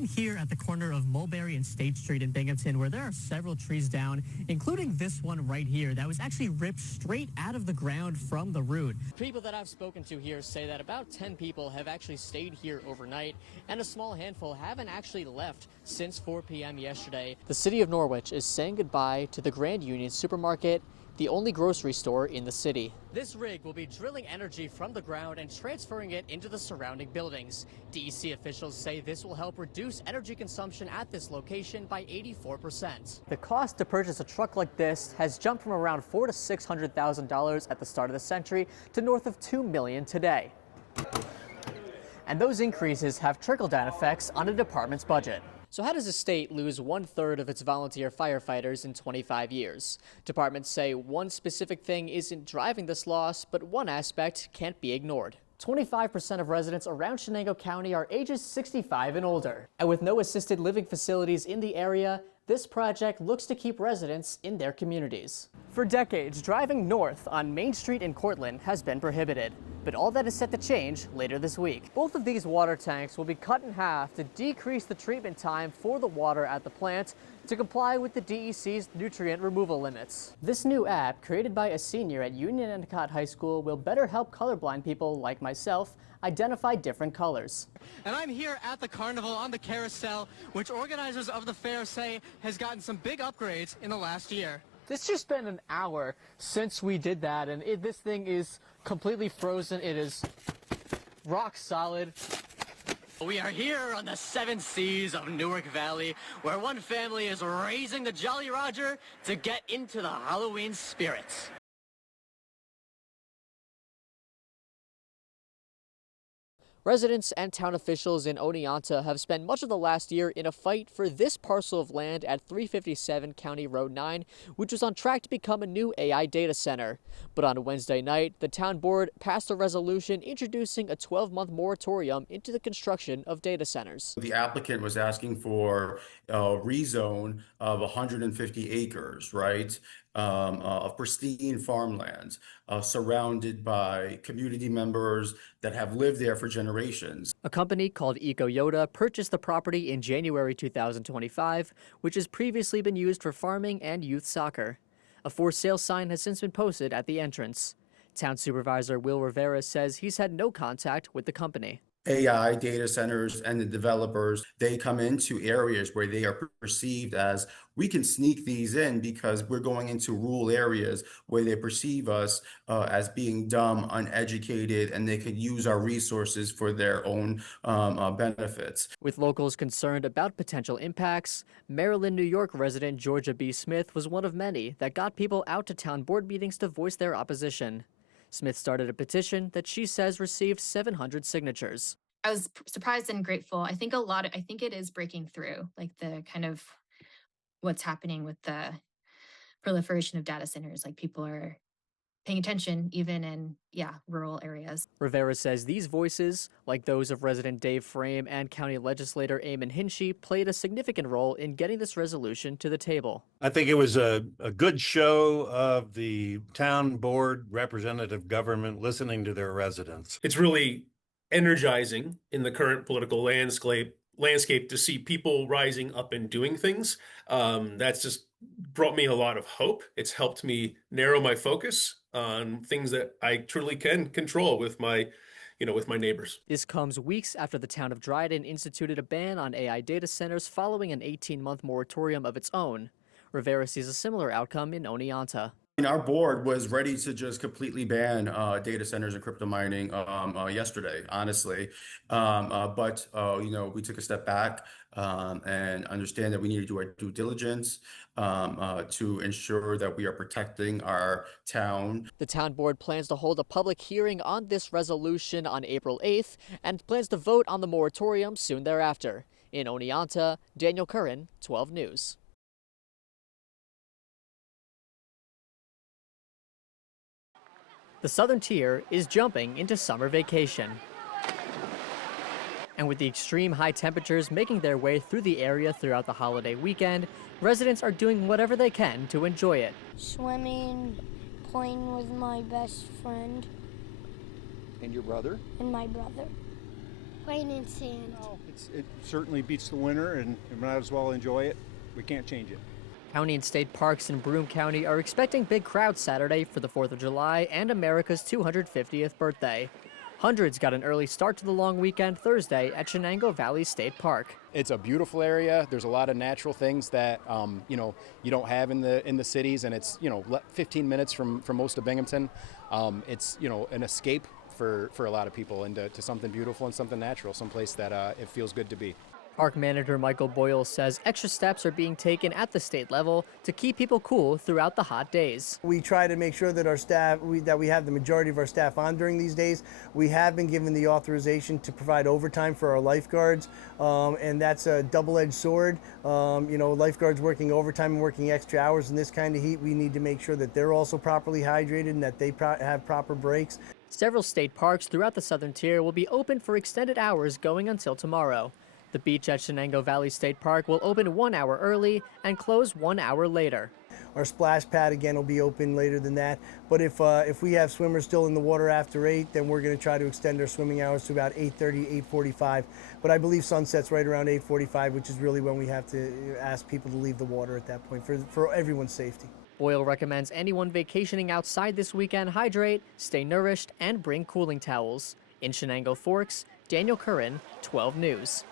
I'm here at the corner of Mulberry and State Street in Binghamton, where there are several trees down, including this one right here that was actually ripped straight out of the ground from the root. People that I've spoken to here say that about 10 people have actually stayed here overnight, and a small handful haven't actually left since 4 p.m. yesterday. The city of Norwich is saying goodbye to the Grand Union Supermarket, the only grocery store in the city. This rig will be drilling energy from the ground and transferring it into the surrounding buildings. DEC officials say this will help reduce energy consumption at this location by 84%. The cost to purchase a truck like this has jumped from around $400,000 to $600,000 at the start of the century to north of $2 million today. And those increases have trickle-down effects on a department's budget. So how does a state lose 1/3 of its volunteer firefighters in 25 years? Departments say one specific thing isn't driving this loss, but one aspect can't be ignored. 25% of residents around Chenango County are ages 65 and older. And with no assisted living facilities in the area, this project looks to keep residents in their communities. For decades, driving north on Main Street in Cortland has been prohibited. But all that is set to change later this week. Both of these water tanks will be cut in half to decrease the treatment time for the water at the plant to comply with the DEC's nutrient removal limits. This new app, created by a senior at Union Endicott High School, will better help colorblind people like myself identify different colors. And I'm here at the carnival on the carousel, which organizers of the fair say has gotten some big upgrades in the last year. It's just been an hour since we did that, and this thing is completely frozen. It is rock solid. We are here on the 7 seas of Newark Valley, where one family is raising the Jolly Roger to get into the Halloween spirit. Residents and town officials in Oneonta have spent much of the last year in a fight for this parcel of land at 357 County Road 9, which was on track to become a new AI data center. But on Wednesday night, the town board passed a resolution introducing a 12-month moratorium into the construction of data centers. The applicant was asking for a rezone of 150 acres, right? Of pristine farmlands surrounded by community members that have lived there for generations. A company called EcoYoda purchased the property in January 2025, which has previously been used for farming and youth soccer. A for sale sign has since been posted at the entrance. Town Supervisor Will Rivera says he's had no contact with the company. AI data centers and the developers, they come into areas where they are perceived as, we can sneak these in because we're going into rural areas where they perceive us as being dumb, uneducated, and they could use our resources for their own benefits. With locals concerned about potential impacts, Maryland, New York resident Georgia B. Smith was one of many that got people out to town board meetings to voice their opposition. Smith started a petition that she says received 700 signatures. I was surprised and grateful. I think it is breaking through, like the kind of what's happening with the proliferation of data centers. Like people are paying attention even in, rural areas. Rivera says these voices, like those of resident Dave Frame and county legislator Eamon Hinchey, played a significant role in getting this resolution to the table. I think it was a good show of the town board representative government listening to their residents. It's really energizing in the current political landscape to see people rising up and doing things. That's just brought me a lot of hope. It's helped me narrow my focus on things that I truly can control with my neighbors. This comes weeks after the town of Dryden instituted a ban on AI data centers following an 18-month moratorium of its own. Rivera sees a similar outcome in Oneonta. Our board was ready to just completely ban data centers and crypto mining yesterday, honestly. But we took a step back and understand that we need to do our due diligence to ensure that we are protecting our town. The town board plans to hold a public hearing on this resolution on April 8th and plans to vote on the moratorium soon thereafter. In Oneonta, Daniel Curren, 12 News. The southern tier is jumping into summer vacation. And with the extreme high temperatures making their way through the area throughout the holiday weekend, residents are doing whatever they can to enjoy it. Swimming, playing with my best friend. And your brother? And my brother. playing in sand. Well, it certainly beats the winter, and we might as well enjoy it. We can't change it. County and state parks in Broome County are expecting big crowds Saturday for the 4th of July and America's 250th birthday. Hundreds got an early start to the long weekend Thursday at Shenango Valley State Park. It's a beautiful area. There's a lot of natural things that you don't have in the cities, and it's 15 minutes from most of Binghamton. It's an escape for a lot of people into something beautiful and something natural, someplace that it feels good to be. Park manager Michael Boyle says extra steps are being taken at the state level to keep people cool throughout the hot days. We try to make sure that our staff, that we have the majority of our staff on during these days. We have been given the authorization to provide overtime for our lifeguards, and that's a double-edged sword. Lifeguards working overtime and working extra hours in this kind of heat. We need to make sure that they're also properly hydrated and that they have proper breaks. Several state parks throughout the southern tier will be open for extended hours going until tomorrow. The beach at Shenango Valley State Park will open 1 hour early and close 1 hour later. Our splash pad again will be open later than that, but if we have swimmers still in the water after 8, then we're going to try to extend our swimming hours to about 8:30, 8:45. But I believe sunset's right around 8:45, which is really when we have to ask people to leave the water at that point for everyone's safety. Boyle recommends anyone vacationing outside this weekend hydrate, stay nourished, and bring cooling towels. In Shenango Forks, Daniel Curren, 12 News.